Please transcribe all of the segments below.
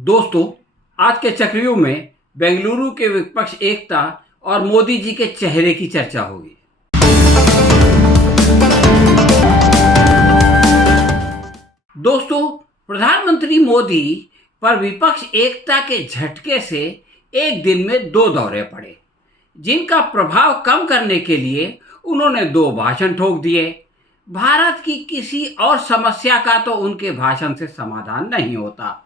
दोस्तों, आज के चक्रव्यूह में बेंगलुरु के विपक्ष एकता और मोदी जी के चेहरे की चर्चा होगी। दोस्तों, प्रधानमंत्री मोदी पर विपक्ष एकता के झटके से एक दिन में दो दौरे पड़े, जिनका प्रभाव कम करने के लिए उन्होंने दो भाषण ठोक दिए। भारत की किसी और समस्या का तो उनके भाषण से समाधान नहीं होता,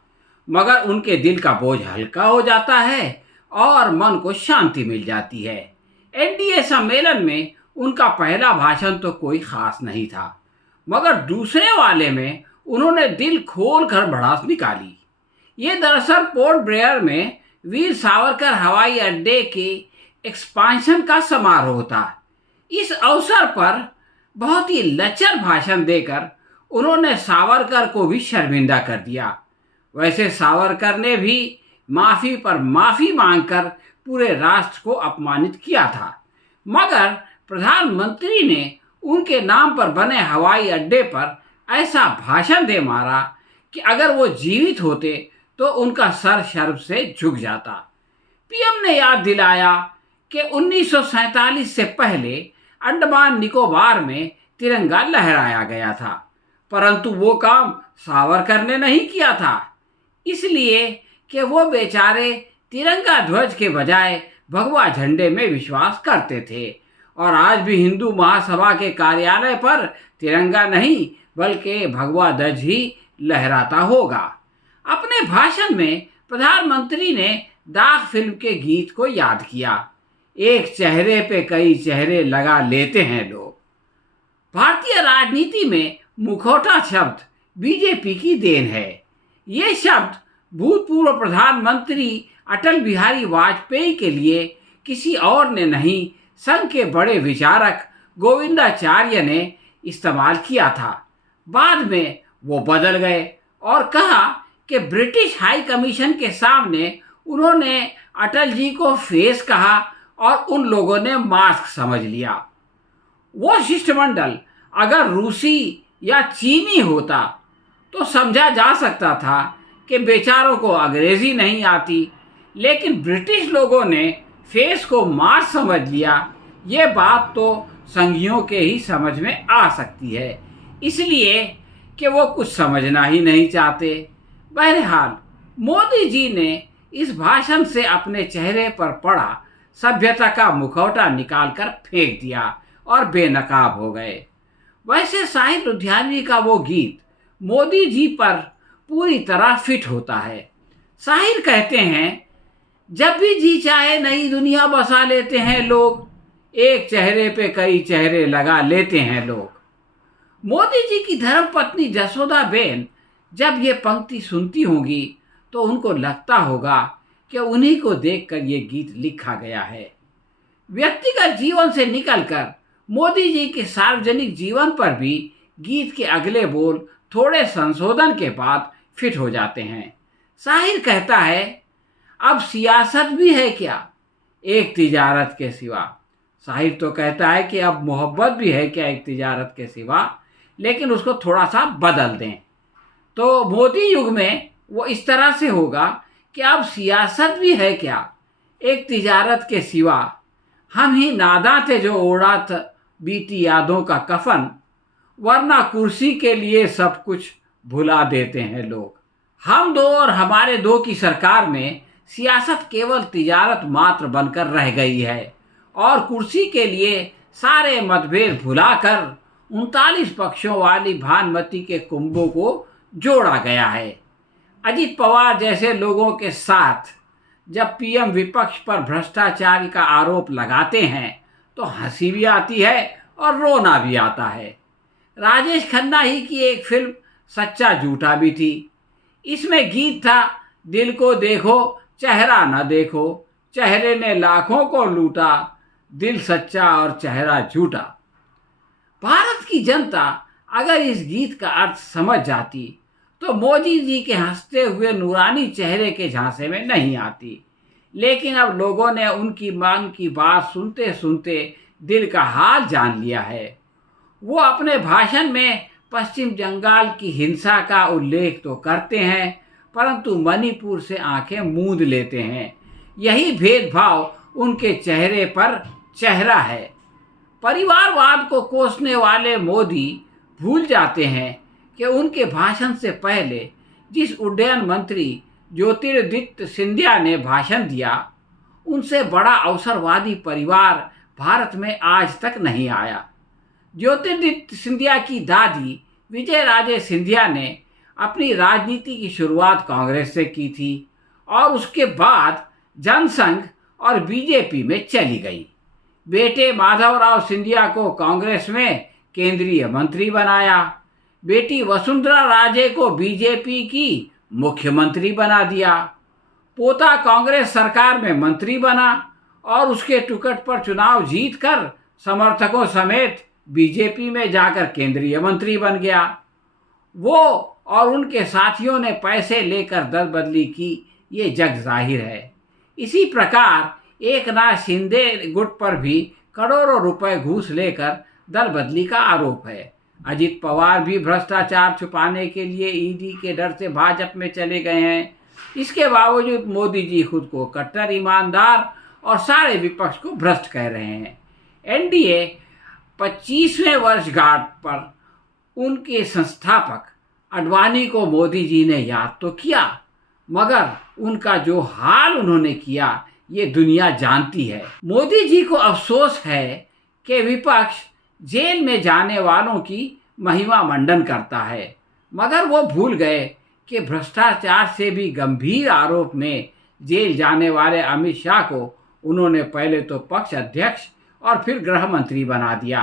मगर उनके दिल का बोझ हल्का हो जाता है और मन को शांति मिल जाती है। एनडीए सम्मेलन में उनका पहला भाषण तो कोई खास नहीं था, मगर दूसरे वाले में उन्होंने दिल खोल कर भड़ास निकाली। ये दरअसल पोर्ट ब्लेयर में वीर सावरकर हवाई अड्डे के एक्सपांशन का समारोह था। इस अवसर पर बहुत ही लचर भाषण देकर उन्होंने सावरकर को भी शर्मिंदा कर दिया। वैसे सावरकर ने भी माफ़ी पर माफ़ी मांगकर पूरे राष्ट्र को अपमानित किया था, मगर प्रधानमंत्री ने उनके नाम पर बने हवाई अड्डे पर ऐसा भाषण दे मारा कि अगर वो जीवित होते तो उनका सर शर्म से झुक जाता। पीएम ने याद दिलाया कि 1947 से पहले अंडमान निकोबार में तिरंगा लहराया गया था, परंतु वो काम सावरकर ने नहीं किया था, इसलिए कि वो बेचारे तिरंगा ध्वज के बजाय भगवा झंडे में विश्वास करते थे। और आज भी हिंदू महासभा के कार्यालय पर तिरंगा नहीं बल्कि भगवा ध्वज ही लहराता होगा। अपने भाषण में प्रधानमंत्री ने दाग फिल्म के गीत को याद किया, एक चेहरे पे कई चेहरे लगा लेते हैं लोग। भारतीय राजनीति में मुखौटा शब्द बीजेपी की देन है। ये शब्द भूतपूर्व प्रधानमंत्री अटल बिहारी वाजपेयी के लिए किसी और ने नहीं, संघ के बड़े विचारक गोविंदाचार्य ने इस्तेमाल किया था। बाद में वो बदल गए और कहा कि ब्रिटिश हाई कमीशन के सामने उन्होंने अटल जी को फेस कहा और उन लोगों ने मास्क समझ लिया। वो शिष्टमंडल अगर रूसी या चीनी होता तो समझा जा सकता था कि बेचारों को अंग्रेजी नहीं आती, लेकिन ब्रिटिश लोगों ने फेस को मास्क समझ लिया। ये बात तो संघियों के ही समझ में आ सकती है, इसलिए कि वो कुछ समझना ही नहीं चाहते। बहरहाल मोदी जी ने इस भाषण से अपने चेहरे पर पड़ा सभ्यता का मुखौटा निकालकर फेंक दिया और बेनकाब हो गए। वैसे साहिर लुधियानवी का वो गीत मोदी जी पर पूरी तरह फिट होता है। साहिर कहते हैं, जब भी जी चाहे नई दुनिया बसा लेते हैं लोग, एक चेहरे पे कई चेहरे लगा लेते हैं लोग। मोदी जी की धर्मपत्नी जसोदा बेन जब ये पंक्ति सुनती होंगी तो उनको लगता होगा कि उन्हीं को देखकर ये गीत लिखा गया है। व्यक्तिगत जीवन से निकलकर मोदी जी के सार्वजनिक जीवन पर भी गीत के अगले बोल थोड़े संशोधन के बाद फिट हो जाते हैं। साहिर कहता है, अब सियासत भी है क्या एक तिजारत के सिवा। साहिर तो कहता है कि अब मोहब्बत भी है क्या एक तिजारत के सिवा, लेकिन उसको थोड़ा सा बदल दें तो मोदी युग में वो इस तरह से होगा कि अब सियासत भी है क्या एक तिजारत के सिवा। हम ही नादां थे जो ओढ़ा था बीती यादों का कफन, वरना कुर्सी के लिए सब कुछ भुला देते हैं लोग। हम दो और हमारे दो की सरकार में सियासत केवल तिजारत मात्र बनकर रह गई है और कुर्सी के लिए सारे मतभेद भुलाकर 39 पक्षों वाली भानुमति के कुंभों को जोड़ा गया है। अजित पवार जैसे लोगों के साथ जब पीएम विपक्ष पर भ्रष्टाचार का आरोप लगाते हैं तो हंसी भी आती है और रोना भी आता है। राजेश खन्ना ही की एक फिल्म सच्चा झूठा भी थी। इसमें गीत था, दिल को देखो चेहरा न देखो, चेहरे ने लाखों को लूटा, दिल सच्चा और चेहरा झूठा। भारत की जनता अगर इस गीत का अर्थ समझ जाती तो मोदी जी के हंसते हुए नूरानी चेहरे के झांसे में नहीं आती, लेकिन अब लोगों ने उनकी मांग की बात सुनते सुनते दिल का हाल जान लिया है। वो अपने भाषण में पश्चिम बंगाल की हिंसा का उल्लेख तो करते हैं, परंतु मणिपुर से आंखें मूंद लेते हैं। यही भेदभाव उनके चेहरे पर चेहरा है। परिवारवाद को कोसने वाले मोदी भूल जाते हैं कि उनके भाषण से पहले जिस उड्डयन मंत्री ज्योतिरादित्य सिंधिया ने भाषण दिया, उनसे बड़ा अवसरवादी परिवार भारत में आज तक नहीं आया। ज्योतिरादित्य सिंधिया की दादी विजयराजे सिंधिया ने अपनी राजनीति की शुरुआत कांग्रेस से की थी और उसके बाद जनसंघ और बीजेपी में चली गई। बेटे माधवराव सिंधिया को कांग्रेस में केंद्रीय मंत्री बनाया। बेटी वसुंधरा राजे को बीजेपी की मुख्यमंत्री बना दिया। पोता कांग्रेस सरकार में मंत्री बना और उसके टिकट पर चुनाव जीतकर समर्थकों समेत बीजेपी में जाकर केंद्रीय मंत्री बन गया। वो और उनके साथियों ने पैसे लेकर दल बदली की, ये जग जाहिर है। इसी प्रकार एकनाथ शिंदे गुट पर भी करोड़ों रुपए घूस लेकर दल बदली का आरोप है। अजित पवार भी भ्रष्टाचार छुपाने के लिए ईडी के डर से भाजपा में चले गए हैं। इसके बावजूद मोदी जी खुद को कट्टर ईमानदार और सारे विपक्ष को भ्रष्ट कह रहे हैं। एनडीए 25वें वर्षगांठ पर उनके संस्थापक आडवाणी को मोदी जी ने याद तो किया, मगर उनका जो हाल उन्होंने किया ये दुनिया जानती है। मोदी जी को अफसोस है कि विपक्ष जेल में जाने वालों की महिमा मंडन करता है, मगर वो भूल गए कि भ्रष्टाचार से भी गंभीर आरोप में जेल जाने वाले अमित शाह को उन्होंने पहले तो पक्ष अध्यक्ष और फिर गृह मंत्री बना दिया।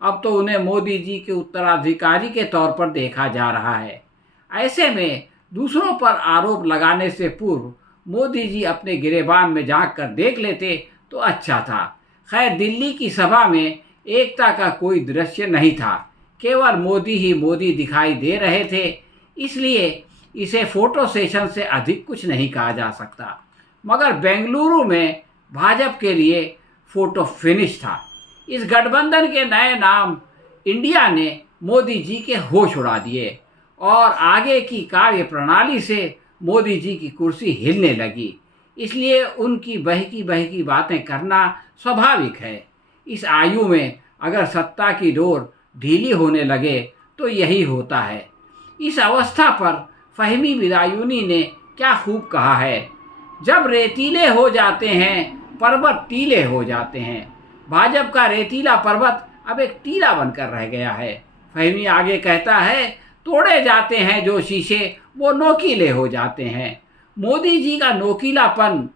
अब तो उन्हें मोदी जी के उत्तराधिकारी के तौर पर देखा जा रहा है। ऐसे में दूसरों पर आरोप लगाने से पूर्व मोदी जी अपने गिरेबान में झांक कर देख लेते तो अच्छा था। खैर, दिल्ली की सभा में एकता का कोई दृश्य नहीं था, केवल मोदी ही मोदी दिखाई दे रहे थे, इसलिए इसे फोटो सेशन से अधिक कुछ नहीं कहा जा सकता। मगर बेंगलुरु में भाजपा के लिए फोटो फिनिश था। इस गठबंधन के नए नाम इंडिया ने मोदी जी के होश उड़ा दिए और आगे की कार्य प्रणाली से मोदी जी की कुर्सी हिलने लगी। इसलिए उनकी बहकी बहकी बातें करना स्वाभाविक है। इस आयु में अगर सत्ता की डोर ढीली होने लगे तो यही होता है। इस अवस्था पर फहमी विदायूनी ने क्या खूब कहा है, जब रेतीले हो जाते हैं पर्वत टीले हो जाते हैं। भाजपा का रेतीला पर्वत अब एक टीला बनकर रह गया है। फहमी आगे कहता है, तोड़े जाते हैं जो शीशे वो नोकीले हो जाते हैं। मोदी जी का नोकीलापन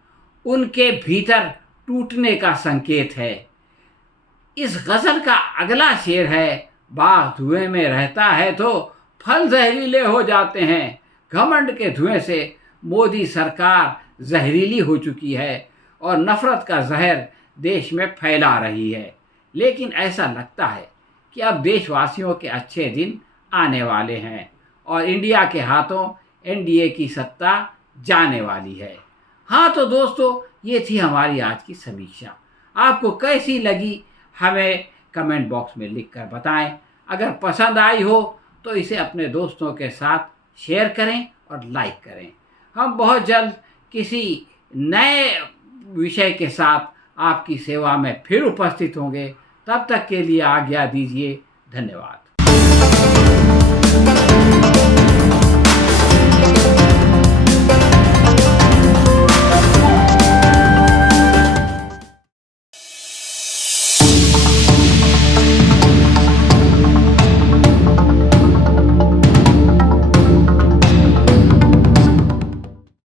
उनके भीतर टूटने का संकेत है। इस गजल का अगला शेर है, बाग धुएं में रहता है तो फल जहरीले हो जाते हैं। घमंड के धुएं से मोदी सरकार जहरीली हो चुकी है और नफरत का जहर देश में फैला रही है। लेकिन ऐसा लगता है कि अब देशवासियों के अच्छे दिन आने वाले हैं और इंडिया के हाथों एनडीए की सत्ता जाने वाली है। हाँ तो दोस्तों, ये थी हमारी आज की समीक्षा। आपको कैसी लगी हमें कमेंट बॉक्स में लिखकर बताएं। अगर पसंद आई हो तो इसे अपने दोस्तों के साथ शेयर करें और लाइक करें। हम बहुत जल्द किसी नए विषय के साथ आपकी सेवा में फिर उपस्थित होंगे। तब तक के लिए आज्ञा दीजिए। धन्यवाद।